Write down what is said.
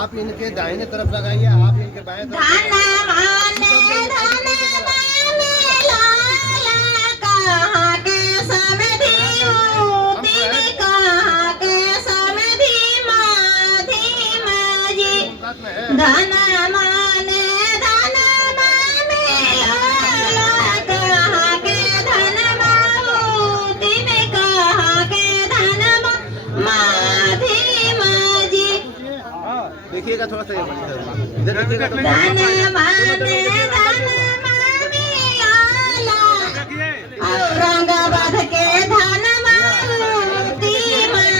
आप इनके दाहिने तरफ लगाइए, आप इनके बाएं तरफ। धन माने धन माने कहाँ के धन माऊती में कहाँ के धन माधी माजी। देखिएगा थोड़ा सा इधर देखिएगा। धन माने धन मामी आला औरंगाबाद के धन माऊती में।